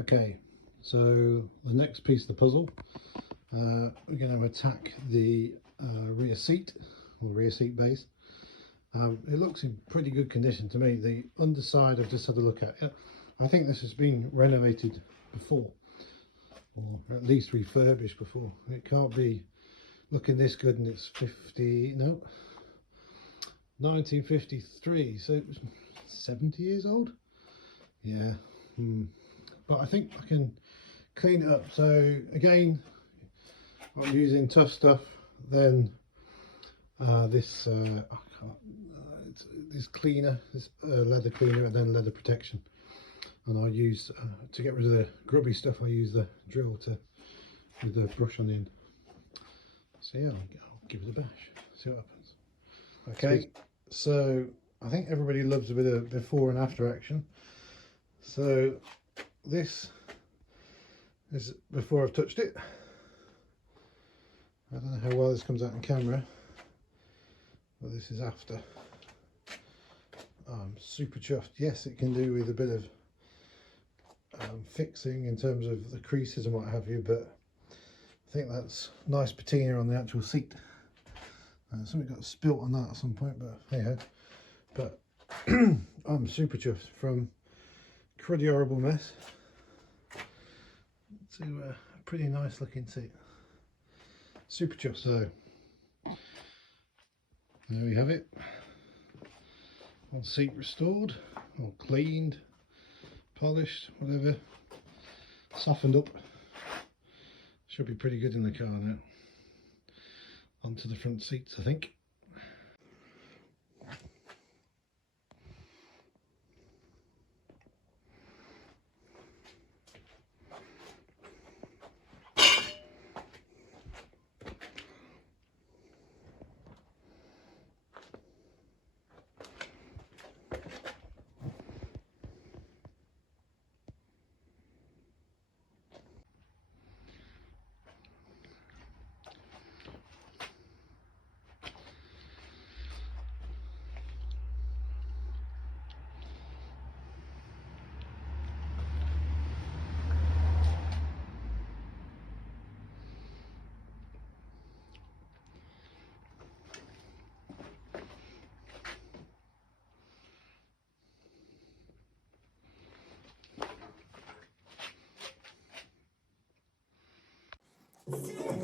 Okay, so the next piece of the puzzle, we're going to attack the rear seat or rear seat base. It looks in pretty good condition to me. The underside I've just had a look at it. I think this has been renovated before, or at least refurbished before. It can't be looking this good, and it's 1953, so it was 70 years old. Yeah. But I think I can clean it up. So again, I'm using tough stuff, then this this cleaner, this leather cleaner, and then leather protection. And I use to get rid of the grubby stuff, I use the drill with the brush on the end. So yeah, I'll give it a bash, see what happens. Okay, so I think everybody loves a bit of before and after action. So this is before I've touched it. I don't know how well this comes out in camera, but this is after. I'm super chuffed. Yes, it can do with a bit of fixing in terms of the creases and what have you, but I think that's nice patina on the actual seat. Something got spilt on that at some point, but hey ho. But I'm super chuffed, from cruddy horrible mess to a pretty nice looking seat. Super chuffed. So there we have it. All seat restored, all cleaned, polished, whatever, softened up. Should be pretty good in the car now. Onto the front seats, I think.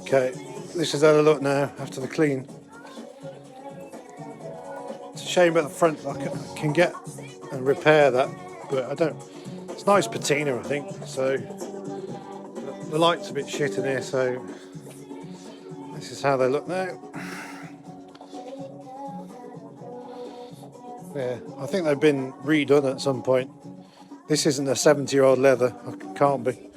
Okay, this is how they look now after the clean. It's a shame at the front I can get and repair that, but I don't. It's nice patina, I think. So the light's a bit shit in here, so this is how they look now. Yeah, I think they've been redone at some point. This isn't a 70-year-old leather, it can't be.